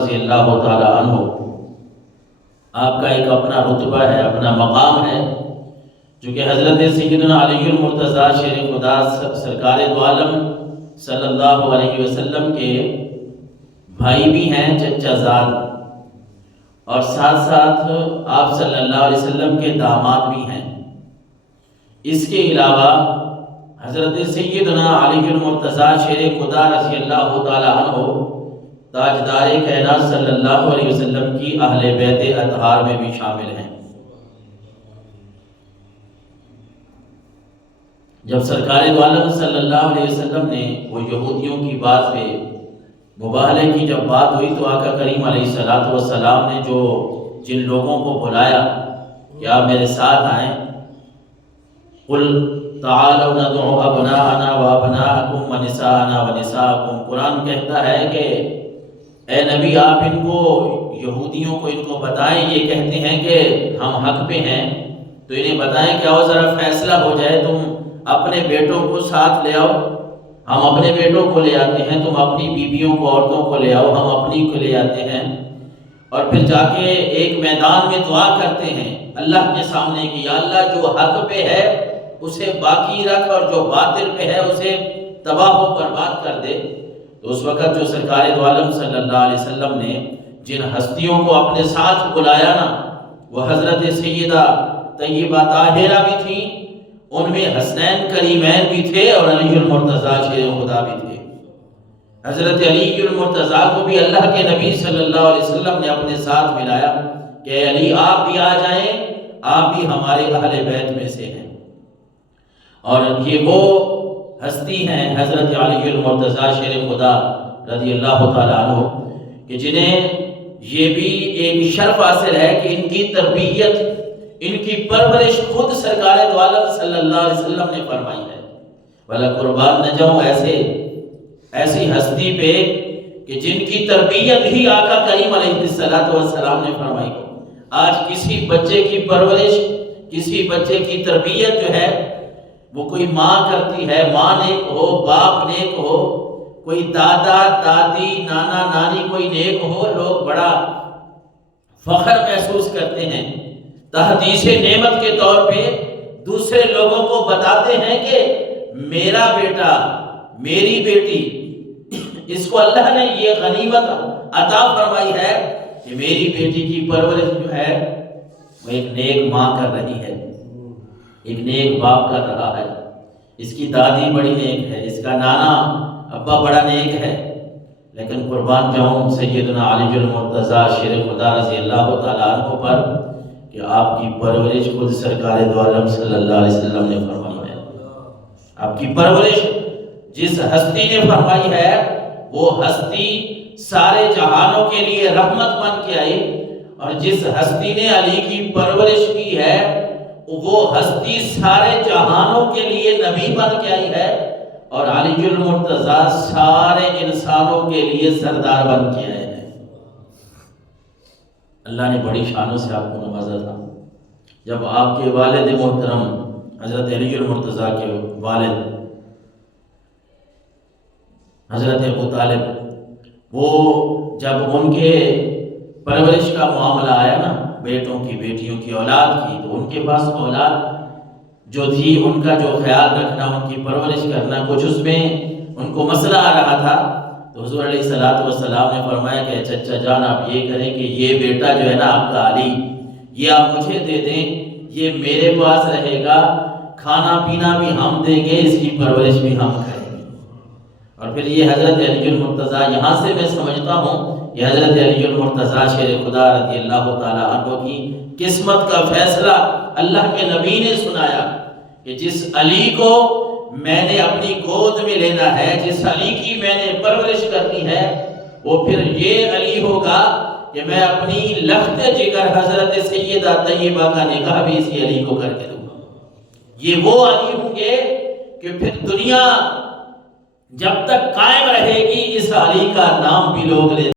رضی اللہ تعالیٰ عنہ، آپ کا ایک اپنا رتبہ ہے، اپنا مقام ہے، جو کہ حضرت سیدنا علی المرتضیٰ شیر خدا سرکار دو عالم صلی اللہ علیہ وسلم کے بھائی بھی ہیں، چچا زاد، اور ساتھ ساتھ آپ صلی اللہ علیہ وسلم کے داماد بھی ہیں۔ اس کے علاوہ حضرت سیدنا علی المرتضیٰ شیر خدا رضی اللہ تعالیٰ عنہ تاجدار کائنات صلی اللہ علیہ وسلم کی اہل بیت اطہار میں بھی شامل ہیں۔ جب سرکار دو عالم صلی اللہ علیہ وسلم نے وہ یہودیوں کی بات پہ مباہلے کی جب بات ہوئی تو آقا کریم علیہ السلام نے جن لوگوں کو بلایا کہ آپ میرے ساتھ آئیں، قل تعالوا ندعو ابناءنا وابناءکم ونساءنا ونساءکم، قرآن کہتا ہے کہ اے نبی آپ ان کو یہودیوں کو ان کو بتائیں، یہ کہتے ہیں کہ ہم حق پہ ہیں، تو انہیں بتائیں کہ آؤ ذرا فیصلہ ہو جائے، تم اپنے بیٹوں کو ساتھ لے آؤ، ہم اپنے بیٹوں کو لے آتے ہیں، تم اپنی بیویوں کو عورتوں کو لے آؤ، ہم اپنی کو لے آتے ہیں، اور پھر جا کے ایک میدان میں دعا کرتے ہیں اللہ کے سامنے کہ یا اللہ جو حق پہ ہے اسے باقی رکھ اور جو باطل پہ ہے اسے تباہ و برباد کر دے۔ تو اس وقت جو سرکار دو عالم صلی اللہ علیہ وسلم نے جن ہستیوں کو اپنے ساتھ بلایا نا، وہ حضرت سیدہ طیبہ طاہرہ بھی تھیں، ان میں حسنین کریمین بھی تھے، اور علی المرتضیٰ شیر خدا بھی تھے۔ حضرت علی المرتضیٰ کو بھی اللہ کے نبی صلی اللہ علیہ وسلم نے اپنے ساتھ ملایا کہ اے علی آپ بھی آ جائیں، آپ بھی ہمارے اہل بیت میں سے ہیں۔ اور یہ وہ ہستی ہیں حضرت علی المرتضیٰ شیر خدا رضی اللہ تعالیٰ عنہ، کہ جنہیں یہ بھی ایک شرف حاصل ہے کہ ان کی تربیت، ان کی پرورش خود سرکار دو عالم صلی اللہ علیہ وسلم نے فرمائی ہے۔ بھلا قربان نہ جاؤں ایسی ہستی پہ کہ جن کی تربیت ہی آقا کریم علیہ السلام نے فرمائی ہو۔ آج کسی بچے کی پرورش، کسی بچے کی تربیت جو ہے وہ کوئی ماں کرتی ہے، ماں نیک ہو، باپ نیک ہو، کوئی دادا دادی نانا نانی کوئی نیک ہو، لوگ بڑا فخر محسوس کرتے ہیں، تحدیث نعمت کے طور پہ دوسرے لوگوں کو بتاتے ہیں کہ میرا بیٹا، میری بیٹی، اس کو اللہ نے یہ غنیمت عطا فرمائی ہے کہ میری بیٹی کی پرورش جو ہے وہ ایک نیک ماں کر رہی ہے، ایک نیک باپ کر رہا ہے، اس کی دادی بڑی نیک ہے، اس کا نانا ابا بڑا نیک ہے۔ لیکن قربان جاؤں سیدنا علی المرتضیٰ شیر خدا رضی اللہ تعالیٰ عنہ پر کہ آپ کی پرورش خود سرکار دو عالم صلی اللہ علیہ وسلم نے فرمائی ہے۔ آپ کی پرورش جس ہستی نے فرمائی ہے وہ ہستی سارے جہانوں کے لیے رحمت بن کے آئی، اور جس ہستی نے علی کی پرورش کی ہے وہ ہستی سارے جہانوں کے لیے نبی بن کے آئی ہے، اور علی المرتضیٰ سارے انسانوں کے لیے سردار بن کے آئے ہیں۔ اللہ نے بڑی شانوں سے آپ کو نوازا تھا۔ جب آپ کے والد محترم حضرت علی المرتضیٰ کے والد حضرت ابو طالب، وہ جب ان کے پرورش کا معاملہ آیا نا، بیٹوں کی بیٹیوں کی اولاد کی، تو ان کے پاس اولاد جو تھی ان کا جو خیال رکھنا، ان کی پرورش کرنا، کچھ اس میں ان کو مسئلہ آ رہا تھا۔ تو حضور علیہ السلام نے فرمایا کہ چچا جان آپ یہ کریں کہ یہ بیٹا جو ہے نا آپ کا علی، یہ آپ مجھے دے دیں، یہ میرے پاس رہے گا، کھانا پینا بھی ہم دیں گے، اس کی پرورش بھی ہم کریں گے۔ اور پھر یہ حضرت علی المرتضیٰ، یہاں سے میں سمجھتا ہوں کہ حضرت علی المرتضیٰ شیر خدا رضی اللہ تعالیٰ عنہ کی قسمت کا فیصلہ اللہ کے نبی نے سنایا کہ جس علی کو میں نے اپنی گود میں لینا ہے، جس علی کی میں نے پرورش کرنی ہے، وہ پھر یہ علی ہوگا کہ میں اپنی لخت جگر حضرت سیدہ طیبہ کا نکاح بھی اسی علی کو کر کے دوں گا۔ یہ وہ علی ہوں گے کہ پھر دنیا جب تک قائم رہے گی اس علی کا نام بھی لوگ لے